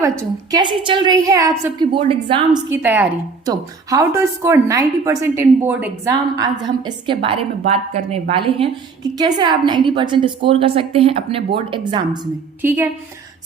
बच्चों, कैसी चल रही है आप सबकी बोर्ड एग्जाम्स की तैयारी। तो how to score 90% in board exam, आज हम इसके बारे में बात करने वाले हैं कि कैसे आप 90% स्कोर कर सकते हैं अपने बोर्ड एग्जाम्स में। ठीक है।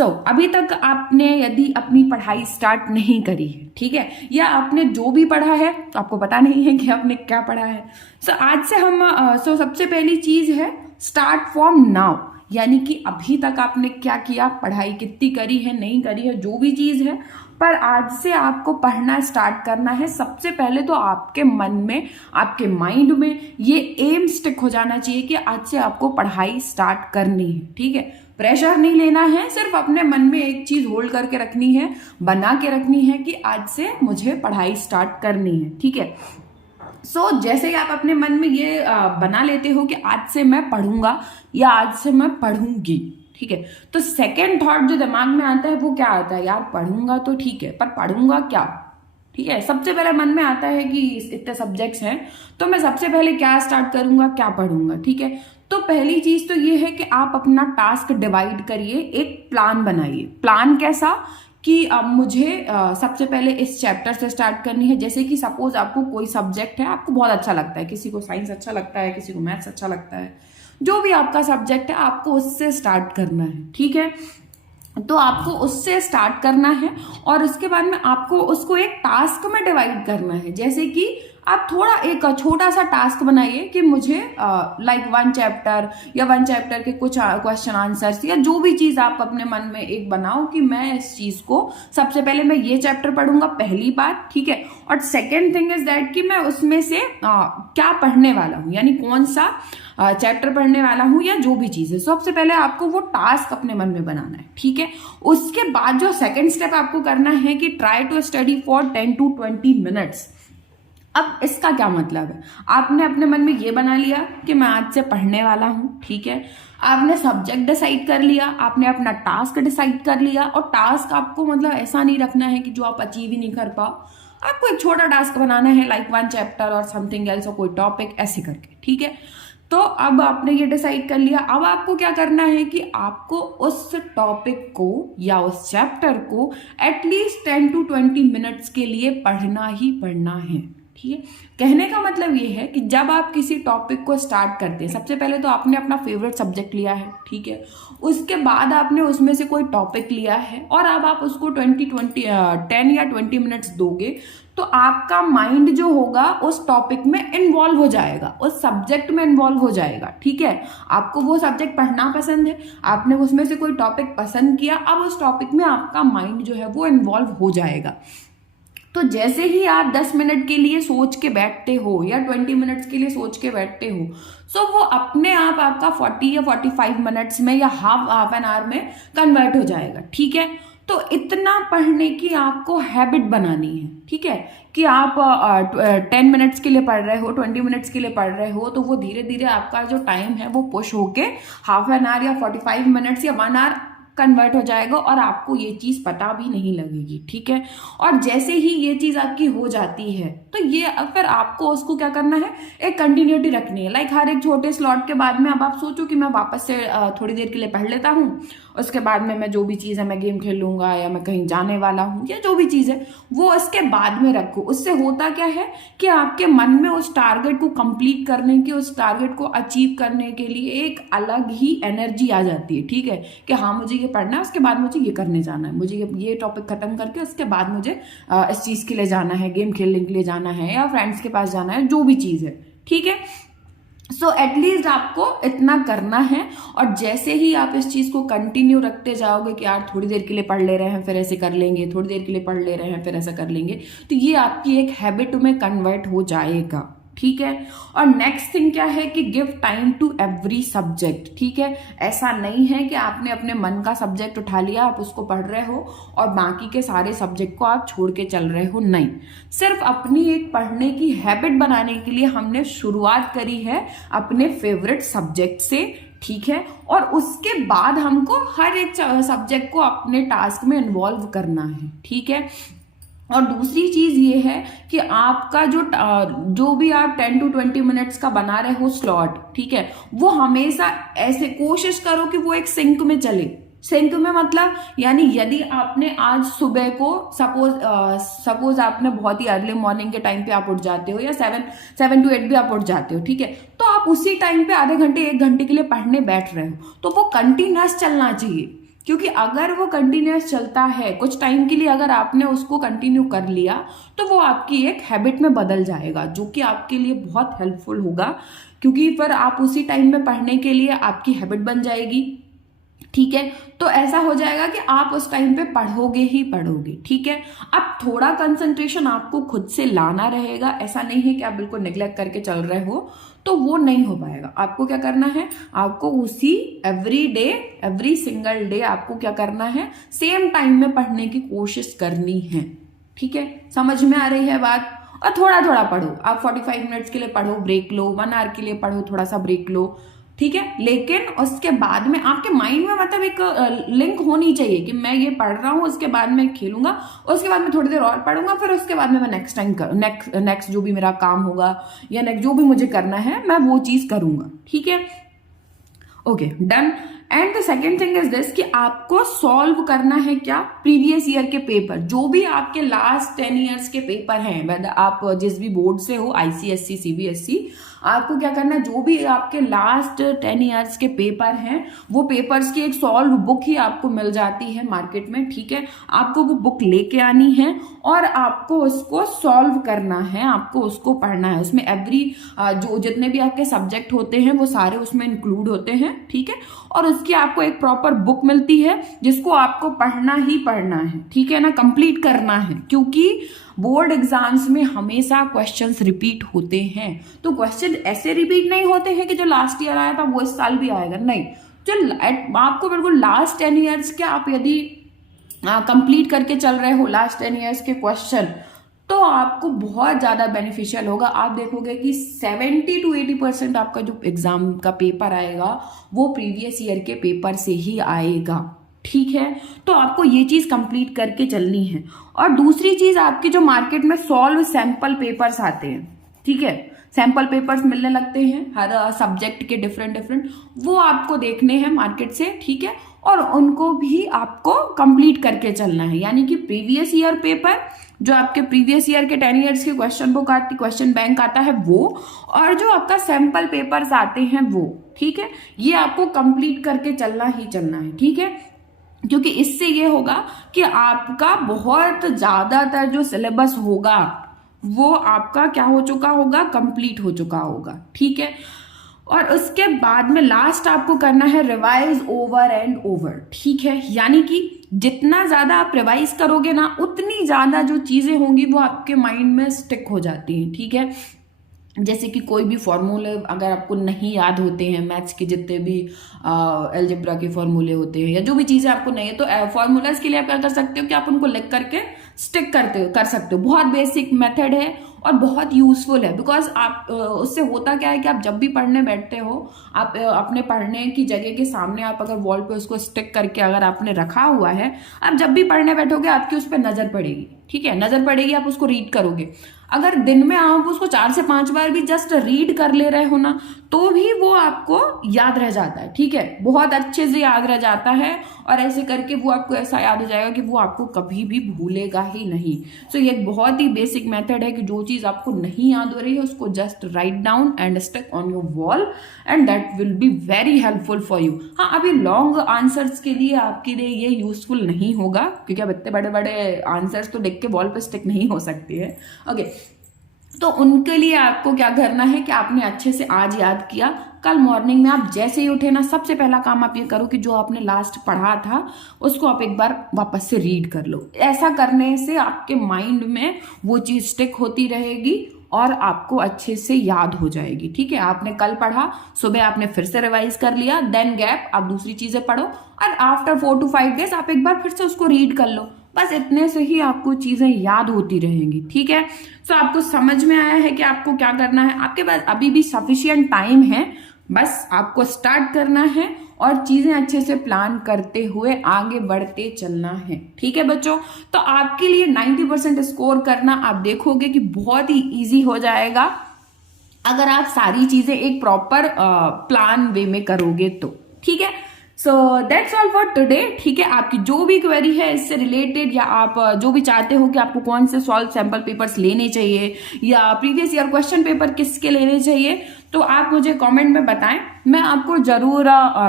अभी तक आपने यदि अपनी पढ़ाई स्टार्ट नहीं करी है, ठीक है, या आपने जो भी पढ़ा है तो आपको पता नहीं है कि आपने क्या पढ़ा है। आज से हम सबसे पहली चीज है स्टार्ट फ्रॉम नाउ, यानी कि अभी तक आपने क्या किया, पढ़ाई कितनी करी है, नहीं करी है, जो भी चीज है, पर आज से आपको पढ़ना स्टार्ट करना है। सबसे पहले तो आपके मन में, आपके माइंड में ये एम स्टिक हो जाना चाहिए कि आज से आपको पढ़ाई स्टार्ट करनी है। ठीक है, प्रेशर नहीं लेना है, सिर्फ अपने मन में एक चीज होल्ड करके रखनी है, बना के रखनी है कि आज से मुझे पढ़ाई स्टार्ट करनी है। ठीक है। जैसे ही आप अपने मन में ये बना लेते हो कि आज से मैं पढ़ूंगा या आज से मैं पढ़ूंगी, ठीक है, तो सेकेंड थॉट जो दिमाग में आता है वो क्या आता है, यार पढ़ूंगा तो ठीक है, पर पढ़ूंगा क्या। ठीक है, सबसे पहले मन में आता है कि इतने सब्जेक्ट्स हैं तो मैं सबसे पहले क्या स्टार्ट करूंगा, क्या पढ़ूंगा। ठीक है, तो पहली चीज तो ये है कि आप अपना टास्क डिवाइड करिए, एक प्लान बनाइए। प्लान कैसा कि अब मुझे सबसे पहले इस चैप्टर से स्टार्ट करनी है। जैसे कि सपोज आपको कोई सब्जेक्ट है, आपको बहुत अच्छा लगता है, किसी को साइंस अच्छा लगता है, किसी को मैथ्स अच्छा लगता है, जो भी आपका सब्जेक्ट है आपको उससे स्टार्ट करना है। ठीक है, तो आपको उससे स्टार्ट करना है और उसके बाद में आपको उसको एक टास्क में डिवाइड करना है। जैसे कि आप थोड़ा एक छोटा सा टास्क बनाइए कि मुझे लाइक 1 चैप्टर या 1 चैप्टर के कुछ क्वेश्चन आंसर्स या जो भी चीज आप अपने मन में एक बनाओ कि मैं इस चीज को सबसे पहले मैं ये चैप्टर पढ़ूंगा, पहली बात। ठीक है, और सेकेंड थिंग इज दैट कि मैं उसमें से क्या पढ़ने वाला हूँ, यानी कौन सा चैप्टर पढ़ने वाला हूँ या जो भी चीज है। सबसे पहले आपको वो टास्क अपने मन में बनाना है। ठीक है, उसके बाद जो सेकेंड स्टेप आपको करना है कि try to study for 10 to 20 minutes. अब इसका क्या मतलब है, आपने अपने मन में ये बना लिया कि मैं आज से पढ़ने वाला हूं। ठीक है, आपने सब्जेक्ट डिसाइड कर लिया, आपने अपना टास्क डिसाइड कर लिया, और टास्क आपको मतलब ऐसा नहीं रखना है कि जो आप अचीव ही नहीं कर पाओ। आपको एक छोटा टास्क बनाना है, लाइक 1 चैप्टर और समथिंग एल्स और कोई टॉपिक, ऐसे करके। ठीक है, तो अब आपने ये डिसाइड कर लिया। अब आपको क्या करना है कि आपको उस टॉपिक को या उस चैप्टर को एटलीस्ट 10 to 20 मिनट्स के लिए पढ़ना ही पढ़ना है। ठीक है, कहने का मतलब ये है कि जब आप किसी टॉपिक को स्टार्ट करते हैं, सबसे पहले तो आपने अपना फेवरेट सब्जेक्ट लिया है। ठीक है, उसके बाद आपने उसमें से कोई टॉपिक लिया है और अब आप उसको 10 या 20 मिनट्स दोगे तो आपका माइंड जो होगा उस टॉपिक में इन्वॉल्व हो जाएगा, उस सब्जेक्ट में इन्वॉल्व हो जाएगा। ठीक है, आपको वो सब्जेक्ट पढ़ना पसंद है, आपने उसमें से कोई टॉपिक पसंद किया, अब उस टॉपिक में आपका माइंड जो है वो इन्वॉल्व हो जाएगा। तो जैसे ही आप 10 मिनट के लिए सोच के बैठते हो या 20 मिनट्स के लिए सोच के बैठते हो, वो अपने आप आपका 40 या 45 मिनट्स में या हाफ एन आवर में कन्वर्ट हो जाएगा। ठीक है, तो इतना पढ़ने की आपको हैबिट बनानी है। ठीक है, कि आप 10 मिनट्स के लिए पढ़ रहे हो, 20 मिनट्स के लिए पढ़ रहे हो, तो वो धीरे धीरे आपका जो टाइम है वो पुश होके हाफ एन आवर या 45 मिनट्स या 1 आवर कन्वर्ट हो जाएगा और आपको ये चीज पता भी नहीं लगेगी। ठीक है, और जैसे ही ये चीज आपकी हो जाती है तो ये फिर आपको उसको क्या करना है, एक कंटिन्यूटी रखनी है। लाइक हर एक छोटे स्लॉट के बाद में अब आप सोचो कि मैं वापस से थोड़ी देर के लिए पढ़ लेता हूँ, उसके बाद में मैं जो भी चीज है, मैं गेम खेल लूंगा या मैं कहीं जाने वाला हूँ या जो भी चीज है वो उसके बाद में रखो। उससे होता क्या है कि आपके मन में उस टारगेट को कंप्लीट करने की, उस टारगेट को अचीव करने के लिए एक अलग ही एनर्जी आ जाती है। ठीक है, कि हाँ मुझे ये पढ़ना है, उसके बाद मुझे ये करने जाना है, मुझे ये टॉपिक खत्म करके उसके बाद मुझे इस चीज के लिए जाना है, गेम खेलने के लिए जाना है या फ्रेंड्स के पास जाना है, जो भी चीज है। ठीक है, एटलीस्ट आपको इतना करना है। और जैसे ही आप इस चीज को कंटिन्यू रखते जाओगे कि यार थोड़ी देर के लिए पढ़ ले रहे हैं फिर ऐसे कर लेंगे, थोड़ी देर के लिए पढ़ ले रहे हैं फिर ऐसा कर लेंगे, तो ये आपकी एक हैबिट में कन्वर्ट हो जाएगा। ठीक है, और नेक्स्ट थिंग क्या है कि give time to every subject. ठीक है, ऐसा नहीं है कि आपने अपने मन का सब्जेक्ट उठा लिया, आप उसको पढ़ रहे हो और बाकी के सारे सब्जेक्ट को आप छोड़ के चल रहे हो। नहीं, सिर्फ अपनी एक पढ़ने की हैबिट बनाने के लिए हमने शुरुआत करी है अपने फेवरेट सब्जेक्ट से। ठीक है, और उसके बाद हमको हर एक सब्जेक्ट को अपने टास्क में इन्वॉल्व करना है। ठीक है, और दूसरी चीज ये है कि आपका जो भी आप 10 to 20 मिनट्स का बना रहे हो स्लॉट, ठीक है, वो हमेशा ऐसे कोशिश करो कि वो एक सिंक में चले। सिंक में मतलब यानी यदि आपने आज सुबह को सपोज आपने बहुत ही अर्ली मॉर्निंग के टाइम पे आप उठ जाते हो या 7 to 8 भी आप उठ जाते हो, ठीक है, तो आप उसी टाइम पे आधे घंटे 1 घंटे के लिए पढ़ने बैठ रहे हो तो वो कंटिन्यूअस चलना चाहिए। क्योंकि अगर वो कंटिन्यूअस चलता है कुछ टाइम के लिए, अगर आपने उसको कंटिन्यू कर लिया तो वो आपकी एक हैबिट में बदल जाएगा, जो कि आपके लिए बहुत हेल्पफुल होगा। क्योंकि फिर आप उसी टाइम में पढ़ने के लिए आपकी हैबिट बन जाएगी, ठीक है। तो ऐसा हो जाएगा कि आप उस टाइम पे पढ़ोगे ही पढ़ोगे, ठीक है। अब थोड़ा कंसंट्रेशन आपको खुद से लाना रहेगा, ऐसा नहीं है कि आप बिल्कुल नेग्लेक्ट करके चल रहे हो, तो वो नहीं हो पाएगा। आपको क्या करना है, आपको उसी एवरी सिंगल डे आपको क्या करना है, सेम टाइम में पढ़ने की कोशिश करनी है, ठीक है। समझ में आ रही है बात। और थोड़ा थोड़ा पढ़ो, आप 45 मिनट्स के लिए पढ़ो, ब्रेक लो, 1 आवर के लिए पढ़ो, थोड़ा सा ब्रेक लो, ठीक है। लेकिन उसके बाद में आपके माइंड में मतलब एक लिंक होनी चाहिए कि मैं ये पढ़ रहा हूँ, उसके बाद मैं खेलूंगा, उसके बाद मैं थोड़ी देर और पढ़ूंगा, फिर उसके बाद में मैं नेक्स्ट जो भी मेरा काम होगा या नेक्स्ट जो भी मुझे करना है मैं वो चीज करूंगा, ठीक है। Okay, done. And the second thing is this कि आपको सॉल्व करना है क्या, प्रीवियस ईयर के पेपर, जो भी आपके लास्ट 10 ईयर्स के पेपर हैं, वैसे आप जिस भी बोर्ड से हो, ICSE CBSE, आपको क्या करना है, जो भी आपके लास्ट 10 ईयर्स के पेपर हैं वो पेपर्स की एक सॉल्व बुक ही आपको मिल जाती है मार्केट में, ठीक है। आपको वो बुक लेके आनी है और आपको उसको सॉल्व करना है, आपको उसको पढ़ना है। उसमें जो जितने भी आपके सब्जेक्ट होते हैं वो सारे उसमें इंक्लूड होते हैं, ठीक है। और उसकी आपको एक प्रॉपर बुक मिलती है जिसको आपको पढ़ना ही पढ़ना है, ठीक है ना, कंप्लीट करना है। क्योंकि बोर्ड एग्जाम्स में हमेशा क्वेश्चंस रिपीट होते हैं, तो क्वेश्चन ऐसे रिपीट नहीं होते हैं कि जो लास्ट ईयर आया था वो इस साल भी आएगा, नहीं। जो आपको बिल्कुल लास्ट 10 ईयर्स के आप यदि कंप्लीट करके चल रहे हो लास्ट 10 ईयर्स के क्वेश्चन, तो आपको बहुत ज्यादा बेनिफिशियल होगा। आप देखोगे कि 70 to 80% आपका जो एग्जाम का पेपर आएगा वो प्रीवियस ईयर के पेपर से ही आएगा, ठीक है। तो आपको ये चीज कंप्लीट करके चलनी है। और दूसरी चीज, आपकी जो मार्केट में सॉल्व सैंपल पेपर्स आते हैं, ठीक है, सैंपल पेपर्स मिलने लगते हैं हर सब्जेक्ट के डिफरेंट, वो आपको देखने हैं मार्केट से, ठीक है। और उनको भी आपको कंप्लीट करके चलना है। यानी कि प्रीवियस ईयर पेपर, जो आपके प्रीवियस ईयर के 10 ईयर्स के क्वेश्चन बैंक आता है वो, और जो आपका सैंपल पेपर्स आते हैं वो, ठीक है, ये आपको कंप्लीट करके चलना ही चलना है, ठीक है। क्योंकि इससे ये होगा कि आपका बहुत ज्यादातर जो सिलेबस होगा वो आपका क्या हो चुका होगा, कंप्लीट हो चुका होगा, ठीक है। और उसके बाद में लास्ट आपको करना है रिवाइज ओवर एंड ओवर, ठीक है। यानी कि जितना ज्यादा आप रिवाइज करोगे ना, उतनी ज्यादा जो चीजें होंगी वो आपके माइंड में स्टिक हो जाती हैं, ठीक है। जैसे कि कोई भी फॉर्मूले अगर आपको नहीं याद होते हैं, मैथ्स के जितने भी अलजेब्रा के फॉर्मूले होते हैं या जो भी चीजें आपको नहीं है, तो फॉर्मूलाज के लिए आप क्या कर सकते हो कि आप उनको लिख करके स्टिक कर सकते हो। बहुत बेसिक मेथड है और बहुत यूजफुल है। बिकॉज आप उससे होता क्या है कि आप जब भी पढ़ने बैठते हो, आप अपने पढ़ने की जगह के सामने आप अगर वॉल पे उसको स्टिक करके अगर आपने रखा हुआ है, आप जब भी पढ़ने बैठोगे आपकी उस पर नजर पड़ेगी, ठीक है, नजर पड़ेगी, आप उसको रीड करोगे। अगर दिन में आप उसको 4 से 5 बार भी जस्ट रीड कर ले रहे हो ना, तो भी वो आपको याद रह जाता है, ठीक है, बहुत अच्छे से याद रह जाता है। और ऐसे करके वो आपको ऐसा याद हो जाएगा कि वो आपको कभी भी भूलेगा ही नहीं। सो ये एक बहुत ही बेसिक मेथड है कि जो चीज आपको नहीं याद हो रही है उसको just write down and stick on your wall and that will be very helpful for you. हाँ, अभी लॉन्ग आंसर्स के लिए आपके लिए ये यूजफुल नहीं होगा, क्योंकि अब इतने बड़े बड़े आंसर्स तो लिख के वॉल पे स्टिक नहीं हो सकती है, ओके। तो उनके लिए आपको क्या करना है कि आपने अच्छे से आज याद किया, कल मॉर्निंग में आप जैसे ही उठे ना, सबसे पहला काम आप ये करो कि जो आपने लास्ट पढ़ा था उसको आप एक बार वापस से रीड कर लो। ऐसा करने से आपके माइंड में वो चीज स्टिक होती रहेगी और आपको अच्छे से याद हो जाएगी, ठीक है। आपने कल पढ़ा, सुबह आपने फिर से रिवाइज कर लिया, देन गैप आप दूसरी चीजें पढ़ो और आफ्टर 4 to 5 डेज आप एक बार फिर से उसको रीड कर लो। बस इतने से ही आपको चीजें याद होती रहेंगी, ठीक है। सो आपको समझ में आया है कि आपको क्या करना है। आपके पास अभी भी सफिशिएंट टाइम है, बस आपको स्टार्ट करना है और चीजें अच्छे से प्लान करते हुए आगे बढ़ते चलना है, ठीक है बच्चों। तो आपके लिए 90% स्कोर करना आप देखोगे कि बहुत ही इजी हो जाएगा अगर आप सारी चीजें एक प्रॉपर प्लान वे में करोगे तो, ठीक है। So that's all for today. ठीक है, आपकी जो भी क्वेरी है इससे रिलेटेड, या आप जो भी चाहते हो कि आपको कौन से सॉल्व सैंपल पेपर्स लेने चाहिए या प्रीवियस ईयर क्वेश्चन पेपर किसके लेने चाहिए, तो आप मुझे कमेंट में बताएं। मैं आपको जरूर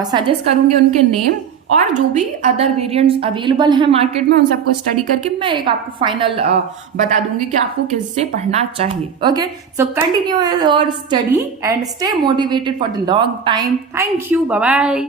सजेस्ट करूंगी उनके नेम, और जो भी अदर वेरिएंट्स अवेलेबल हैं मार्केट में उन सबको स्टडी करके मैं एक आपको फाइनल बता दूंगी कि आपको किससे पढ़ना चाहिए। Okay, so continue your study and stay motivated for the long time. Thank you, bye bye.